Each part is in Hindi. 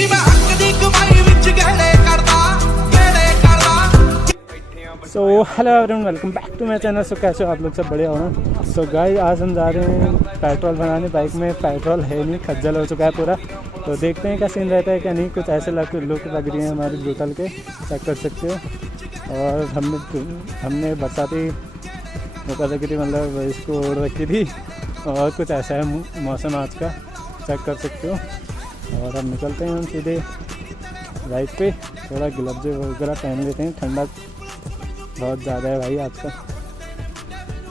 So hello everyone, welcome back to my channel. So कैसे हो आप लोग, सब बढ़िया हो ना। सो गाइस, आज हम जा रहे हैं पेट्रोल बनाने। बाइक में पेट्रोल है नहीं, खज्जल हो चुका है पूरा। तो देखते हैं क्या सीन रहता है क्या नहीं। कुछ ऐसे लुक लग रही है हमारी ब्रूटल के, चेक कर सकते हो। और हमने बरसाती ऊपर रखी थी, मतलब इसको ओढ़ रखी थी। और कुछ ऐसा है मौसम आज का, चेक कर सकते हो। और अब निकलते हैं हम सीधे राइड पे। थोड़ा ग्लव्स वगैरह पहन लेते हैं, ठंडा बहुत ज़्यादा है भाई आज का।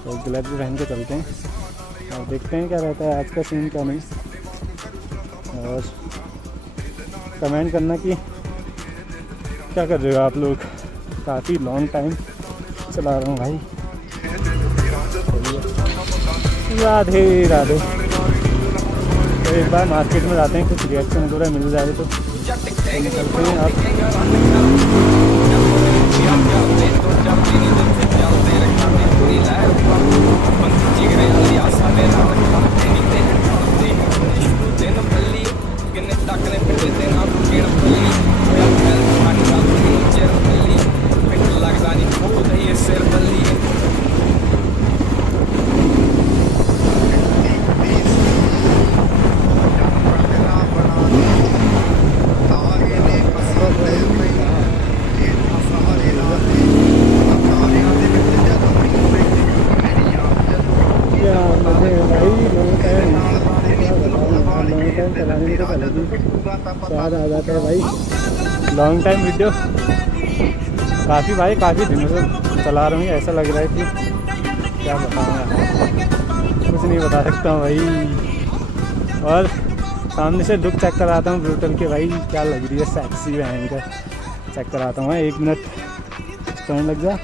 तो ग्लव्स पहन के चलते हैं और देखते हैं क्या रहता है आज का सीन क्या नहीं। और कमेंट करना कि क्या कर रहे हो आप लोग। काफ़ी लॉन्ग टाइम चला रहा हूँ भाई। राधे राधे। तो एक बार मार्केट में जाते हैं, कुछ रिएक्शन वगैरह मिल जाए तो निकलते हैं। आप चलाने में तो स्वाद आ जाता है भाई। लॉन्ग टाइम वीडियो काफ़ी भाई, काफ़ी दिनों से चला रहा हूँ। ऐसा लग रहा है कि क्या बताऊँ, कुछ नहीं बता सकता हूँ भाई। और सामने से लुक चेक कराता हूँ ब्रूटल के भाई, क्या लग रही है सेक्सी बहन का। चेक कराता हूँ, 1 मिनट टाइम लग गया।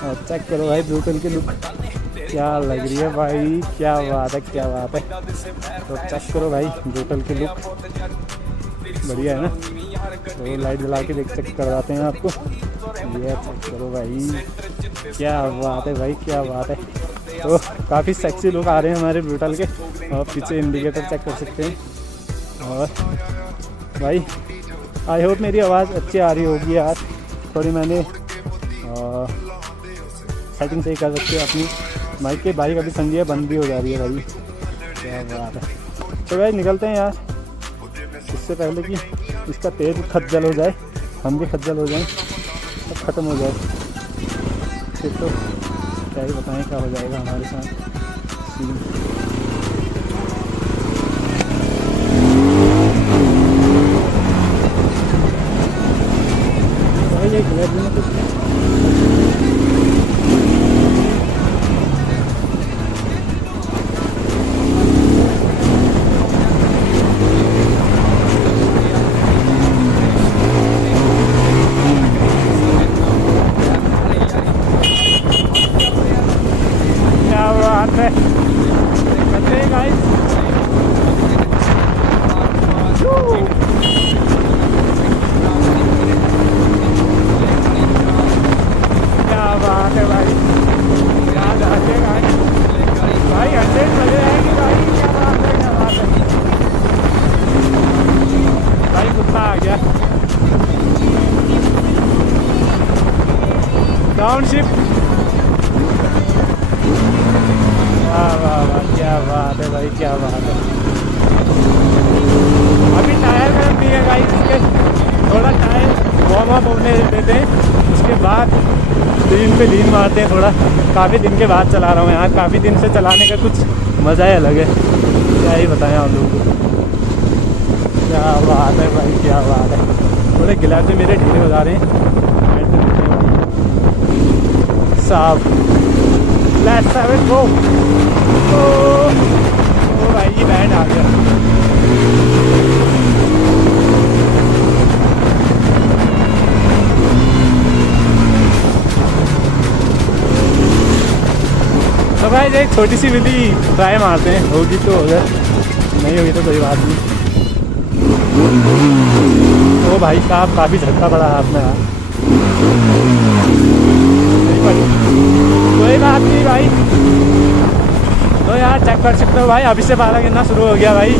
और चेक करो भाई ब्रूटल की लुक क्या लग रही है भाई, क्या बात है, क्या बात है। तो चेक करो भाई ब्रूटल की लुक, बढ़िया है ना। तो लाइट जला के चेक करवाते हैं आपको। ये चेक करो भाई, क्या बात है भाई, क्या बात है। तो काफ़ी सेक्सी लुक आ रहे हैं हमारे ब्रूटल के। और पीछे इंडिकेटर चेक कर सकते हैं। और भाई आई होप मेरी आवाज़ अच्छी आ रही होगी यार। थोड़ी मैंने सेटिंग सही कर रखी है अपनी बाइक के। बाइक अभी संगी है, बंद भी हो जा रही है भाई, क्या बात है। तो भाई निकलते हैं यार, इससे पहले कि इसका तेल खज्जल हो जाए, हम भी खज्जल हो जाएं, सब ख़त्म हो जाए। फिर तो क्या ही बताएं क्या हो जाएगा हमारे साथ सीन। भाई ये ग्लैब में कुछ टाउनशिप। वाह वाह वाह, क्या बात है भाई, क्या बात है। अभी टायर गर्म नहीं है गाइस इसके, थोड़ा टायर वार्म अप होने देते हैं, उसके बाद लीन पे लीन मारते हैं थोड़ा। काफ़ी दिन के बाद चला रहा हूँ यार, काफ़ी दिन से चलाने का कुछ मज़ा ही अलग है, क्या ही बताएं आप लोगों को। क्या बात है भाई, क्या बात है। थोड़े गिलास में मेरे ढीले हो जा रहे हैं साहब। Let's have it go. ओ भाई ये बैंड आ गया। तो भाई एक छोटी सी विधि ट्राई मारते हैं, होगी तो अगर नहीं होगी तो कोई बात नहीं। ओ भाई साहब काफ़ी झटका पड़ा हाथ में यार। कोई बात नहीं भाई। तो यार चेक कर सकते हो भाई, अभी से 12 गिरना शुरू हो गया भाई।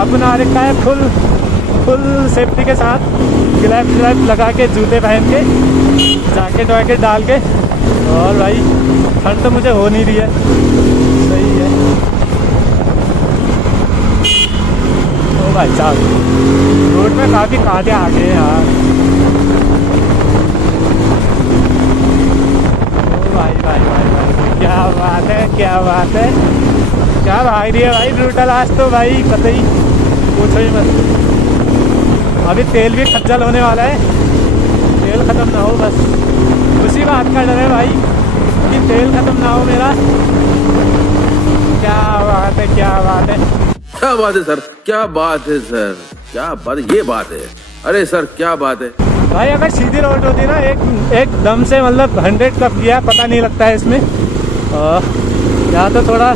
अपना रखा है फुल फुल सेफ्टी के साथ ग्लव्स व्लव्स लगा के, जूते पहन के, जैकेट वैकेट डाल के। और भाई ठंड तो मुझे हो नहीं रही है, सही है। ओ भाई साहब, रोड में काफ़ी कांटे आ गए यार। ओ भाई भाई भाई भाई, क्या बात है, क्या बात है, क्या भाग रही है भाई ब्रूटल आज तो भाई, कतई पूछो ही मत। अभी तेल भी खज्जल होने वाला है, तेल ख़त्म ना हो बस, उसी बात का डर है भाई कि तेल ख़त्म ना हो मेरा। क्या बात है, क्या बात है, क्या बात है सर, क्या बात है सर, क्या बात है, ये बात है। अरे सर क्या बात है भाई। अगर सीधी रोड होती ना एक दम से मतलब 100 कब किया पता नहीं लगता है इसमें। यहाँ तो थोड़ा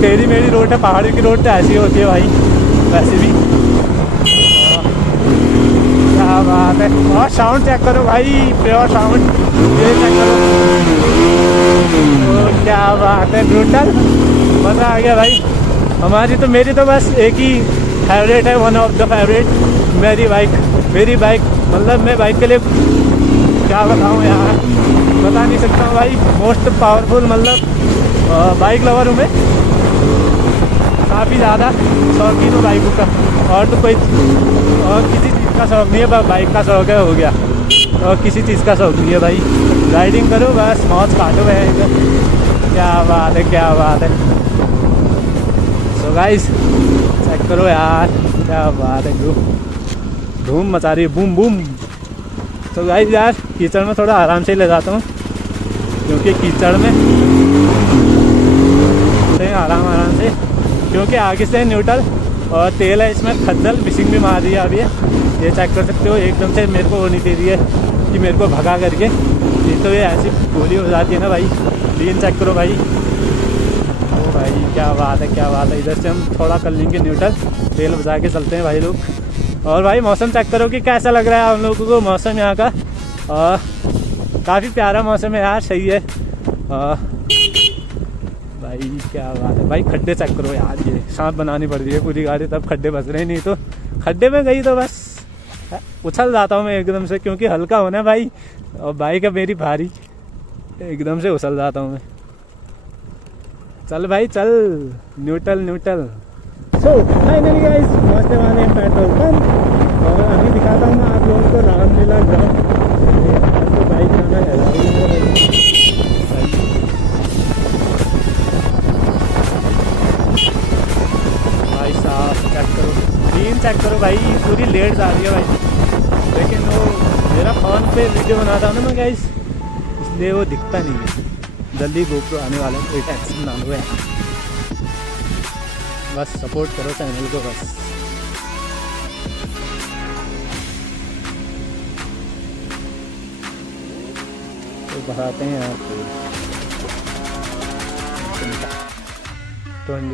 टेढ़ी मेढ़ी रोड है, पहाड़ी की रोड तो ऐसी होती है भाई वैसे भी। क्या बात है। और साउंड चेक करो भाई, प्योर साउंड ये चेक करो। क्या बात है, ब्रूटल, मज़ा आ गया भाई। हमारी तो, मेरी तो बस एक ही फेवरेट है, वन ऑफ द फेवरेट, मेरी बाइक मतलब मैं बाइक के लिए क्या बताऊँ यार, बता नहीं सकता हूँ भाई। मोस्ट पावरफुल मतलब बाइक लवर हूँ मैं, काफ़ी ज़्यादा शौकीन हूँ बाइकों का। और तो कोई और किसी चीज़ का शौक़ नहीं है, बस बाइक का शौक़ है, हो गया। और किसी चीज़ का शौक़ नहीं है भाई, राइडिंग करो बस, मौज काटो है। क्या बात है, क्या बात है। सो गाइस चेक करो यार, क्या बात है, धूम मचा रही है, बूम बूम। तो गाइस यार कीचड़ में थोड़ा आराम से ही ले जाता हूँ, क्योंकि कीचड़ में आराम से, क्योंकि आगे से न्यूट्रल और तेल है इसमें, खज्जल मिसिंग भी मार रही है अभी, ये चेक कर सकते हो। एकदम से मेरे को वो नहीं दे रही है कि मेरे को भगा करके, ये तो ये ऐसी गोली हो जाती है ना भाई। लीन चेक करो भाई, ओ भाई क्या बात है, क्या बात है। इधर से हम थोड़ा कर लेंगे न्यूट्रल, तेल बजा के चलते हैं भाई लोग। और भाई मौसम चेक करो कि कैसा लग रहा है हम लोगों को मौसम यहाँ का। काफ़ी प्यारा मौसम है यार, सही है। भाई क्या बात है भाई। खड्डे चेक करो यार, ये सांप बनानी पड़ रही है पूरी गाड़ी, तब खड्डे बच रहे, नहीं तो खड्डे में गई तो बस उछल जाता हूँ मैं एकदम से, क्योंकि हल्का होना है भाई, और बाइक है मेरी भारी, एकदम से उछल जाता हूँ मैं। चल भाई चल, न्यूट्रल। सो फाइनली गाइस पहुंचने वाले हैं पेट्रोल पंप, और अभी दिखाता हूँ मैं आप लोगों को रामलीला ग्राउंड। तो बाइक जाना है भाई साहब, चेक करो, स्क्रीन चेक करो भाई, पूरी लेट जा रही है भाई। लेकिन वो मेरा फ़ोन पे वीडियो बनाता हूँ ना मैं गाइस, इसलिए वो दिखता नहीं है। जल्दी GoPro आने वाला है, कोई टेंशन ना लो, बस सपोर्ट करो चैनल को बस। तो बढ़ाते हैं यार, 20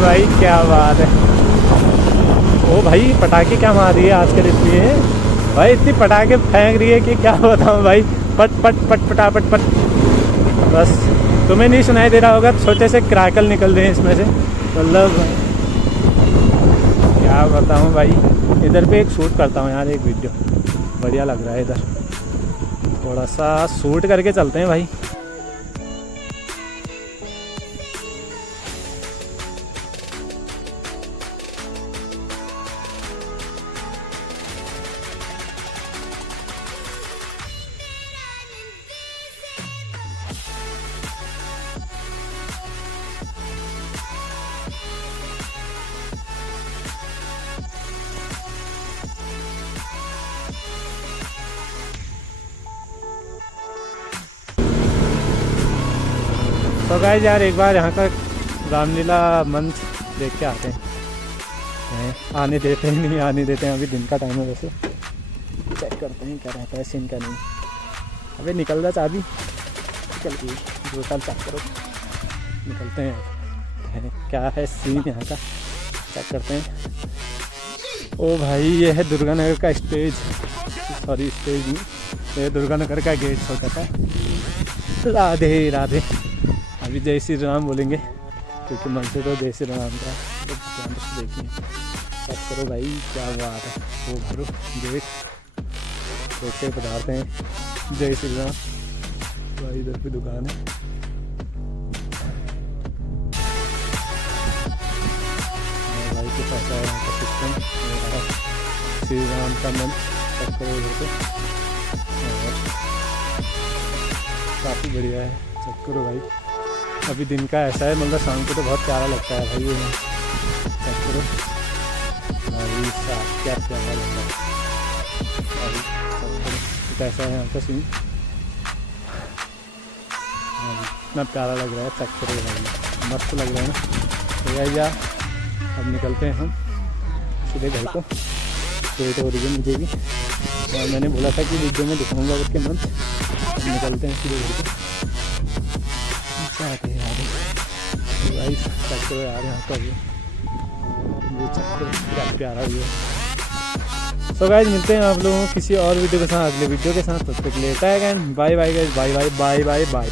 भाई, क्या बात है। ओ भाई पटाखे क्या मार रही है आजकल इतनी है भाई, इतनी पटाखे फेंक रही है कि क्या बताऊँ भाई, पट पट पट पटापट पट। बस तुम्हें नहीं सुनाई दे रहा होगा, छोटे से क्रैकल निकल रहे हैं इसमें से, मतलब क्या बताऊँ भाई। इधर पे एक शूट करता हूँ यार, एक वीडियो बढ़िया लग रहा है, इधर थोड़ा सा शूट करके चलते हैं भाई। तो गाइस यार एक बार यहाँ का रामलीला मंच देख के आते हैं, आने देते हैं नहीं आने देते हैं, अभी दिन का टाइम है वैसे, चेक करते हैं क्या रहता है सीन का नहीं। अबे निकल जा चाबी, चल गई, दो साल चेक करो, निकलते हैं। हैं क्या है सीन यहाँ का, चेक करते हैं। ओ भाई ये है दुर्गानगर का स्टेज, सॉरी स्टेज नहीं, ये दुर्गानगर का गेट छोटा सा। राधे राधे। अभी जय श्री राम बोलेंगे क्योंकि मन से तो जय श्री राम का, तो ध्यान से देखिए, चेक करो भाई क्या बात है। वो भरो गेट देखते पधारते हैं। जय श्री राम। भाई इधर भी दुकान है। भाई के पास है यहाँ का सिस्टम, श्री राम का मंच, चेक करो इधर पे, काफ़ी बढ़िया है, चेक करो भाई। अभी दिन का ऐसा है, मतलब शाम को तो बहुत प्यारा लगता है भाई ये, चेक करो भाई साहब क्या प्यारा लगता है भाई, कैसा है यहाँ का सीन, इतना प्यारा लग रहा है, चेक करो भाई, मस्त लग रहा है ना। तो भैया अब निकलते हैं हम सीधे घर को, वेट हो रही है मुझे भी, और मैंने बोला था कि वीडियो में दिखाऊंगा उसके मंच। अब निकलते हैं सीधे घर को, भाई चक्कर यार यहाँ का भी ये चक्कर क्या प्यारा भी है। सो गाइस मिलते हैं आप लोगों को किसी और वीडियो के साथ, अगले वीडियो के साथ, तब तक के लिए टैग and bye bye guys, bye bye bye bye bye.